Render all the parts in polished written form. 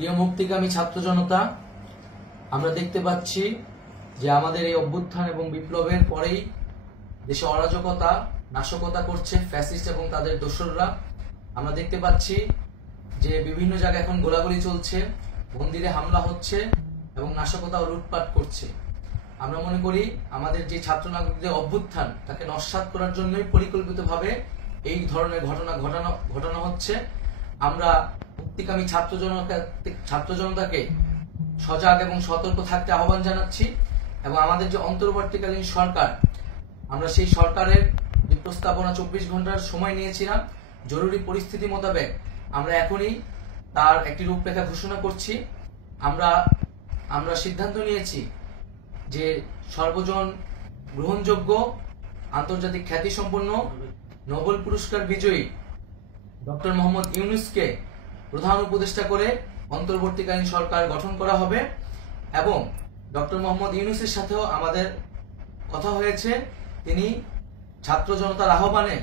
প্রিয় মুক্তিকামী ছাত্র জনতা, আমরা দেখতে পাচ্ছি যে আমাদের এই অভ্যুত্থান এবং বিপ্লবের পরেই দেশে অরাজকতা নাশকতা করছে ফ্যাসিস্ট এবং তাদের দোসররা। আমরা দেখতে পাচ্ছি যে বিভিন্ন জায়গায় এখন গোলাগুলি চলছে, মন্দিরে হামলা হচ্ছে এবং নাশকতা ও লুটপাট করছে। আমরা মনে করি আমাদের যে ছাত্র নাগরিকদের অভ্যুত্থান তাকে নস্যাৎ করার জন্যই পরিকল্পিতভাবে এই ধরনের ঘটনা ঘটানো হচ্ছে। আমরা মুক্তিকামী ছাত্র জনতাকে সজাগ এবং সতর্ক থাকতে আহ্বান জানাচ্ছি এবং আমাদের যে অন্তর্বর্তীকালীন সরকার, আমরা সেই সরকারের যে প্রস্তাবনা 24 ঘন্টার সময় নিয়েছিলাম, জরুরি পরিস্থিতি মোতাবেক আমরা এখনই তার একটি রূপরেখা ঘোষণা করছি। আমরা সিদ্ধান্ত নিয়েছি যে সর্বজন গ্রহণযোগ্য আন্তর্জাতিক খ্যাতিসম্পন্ন নোবেল পুরস্কার বিজয়ী ডক্টর মোহাম্মদ ইউনূসকে প্রধান উপদেষ্টা করে অন্তর্বর্তীকালীন সরকার গঠন করা হবে এবং ডক্টর মোহাম্মদ ইউনূসের সাথেও আমাদের কথা হয়েছে। তিনি ছাত্র জনতার আহ্বানে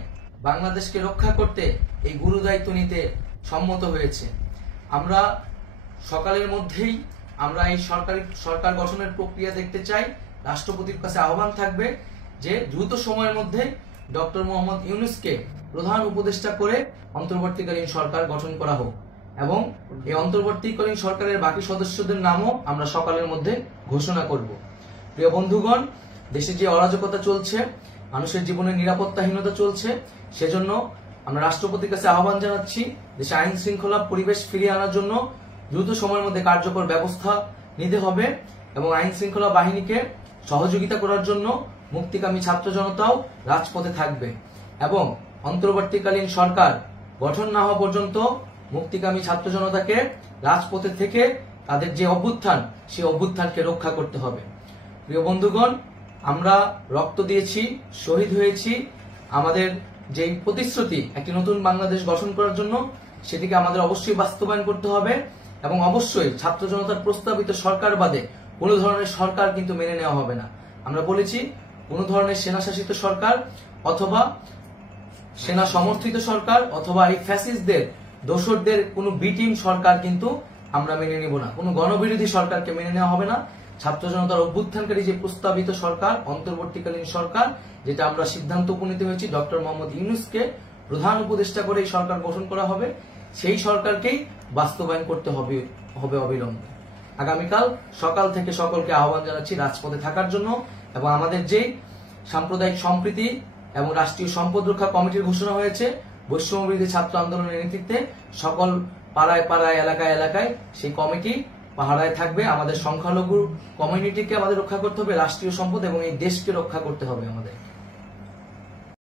বাংলাদেশকে রক্ষা করতে এই গুরু দায়িত্ব নিতে সম্মত হয়েছে। আমরা সকালের মধ্যেই আমরা এই সরকার গঠনের প্রক্রিয়া দেখতে চাই। রাষ্ট্রপতির কাছে আহ্বান থাকবে যে দ্রুত সময়ের মধ্যে ডক্টর মোহাম্মদ ইউনূসকে প্রধান উপদেষ্টা করে অন্তর্বর্তীকালীন সরকার গঠন করা হোক এবং এই অন্তর্বর্তীকালীন সরকারের বাকি সদস্যদের নামও আমরা সকালের মধ্যে ঘোষণা করব। প্রিয় বন্ধুগণ, দেশে যে অরাজকতা চলছে, মানুষের জীবনের নিরাপত্তাহীনতা চলছে, সেজন্য আমরা রাষ্ট্রপতির কাছে আহ্বান জানাচ্ছি দেশে আইন শৃঙ্খলা পরিবেশ ফিরিয়ে আনার জন্য দ্রুত সময়ের মধ্যে কার্যকর ব্যবস্থা নিতে হবে এবং আইন শৃঙ্খলা বাহিনীকে সহযোগিতা করার জন্য মুক্তিকামী ছাত্র জনতাও রাজপথে থাকবে এবং অন্তর্বর্তীকালীন সরকার গঠন না হওয়া পর্যন্ত মুক্তিকামী ছাত্র জনতাকে রাজপথে থেকে তাদের যে অভ্যুত্থান, সেই অভ্যুত্থানকে রক্ষা করতে হবে। প্রিয় বন্ধুগণ, আমরা রক্ত দিয়েছি, শহীদ হয়েছি। আমাদের যে প্রতিশ্রুতি একটি নতুন বাংলাদেশ গঠন করার জন্য, সেটিকে আমাদের অবশ্যই বাস্তবায়ন করতে হবে এবং অবশ্যই ছাত্র জনতার প্রস্তাবিত সরকার বাদে কোনো ধরনের সরকার কিন্তু মেনে নেওয়া হবে না। আমরা বলেছি কোনো ধরনের সেনা শাসিত সরকার অথবা সেনা সমর্থিত সরকার অথবা এই ফ্যাসিস্টদের দোসরদের কোনো বি টিম সরকার কিন্তু আমরা মেনে নিব না। কোনো গণবিরোধী সরকারকে মেনে নেওয়া হবে না। ছাত্র জনতার অভ্যুত্থানকারী যে প্রস্তাবিত সরকার, অন্তর্বর্তীকালীন সরকার, যেটা আমরা সিদ্ধান্ত উপনীত হয়েছি ডক্টর মোহাম্মদ ইউনূসকে প্রধান উপদেষ্টা করে এই সরকার গঠন করা হবে, সেই সরকারকেই বাস্তবায়ন করতে হবে অবিলম্বে। আগামীকাল সকাল থেকে সকলকে আহ্বান জানাচ্ছি রাজপথে থাকার জন্য এবং আমাদের যে সাম্প্রদায়িক সম্প্রীতি এবং রাষ্ট্রীয় সম্পদ রক্ষা কমিটির ঘোষণা হয়েছে বৈষম্যবিরোধী ছাত্র আন্দোলনের নেতৃত্বে, সকল পাড়ায় পাড়ায় এলাকায় এলাকায় সেই কমিটি পাহারায় থাকবে। আমাদের সংখ্যালঘু কমিউনিটিকে আমাদের রক্ষা করতে হবে, রাষ্ট্রীয় সম্পদ এবং এই দেশকে রক্ষা করতে হবে আমাদের।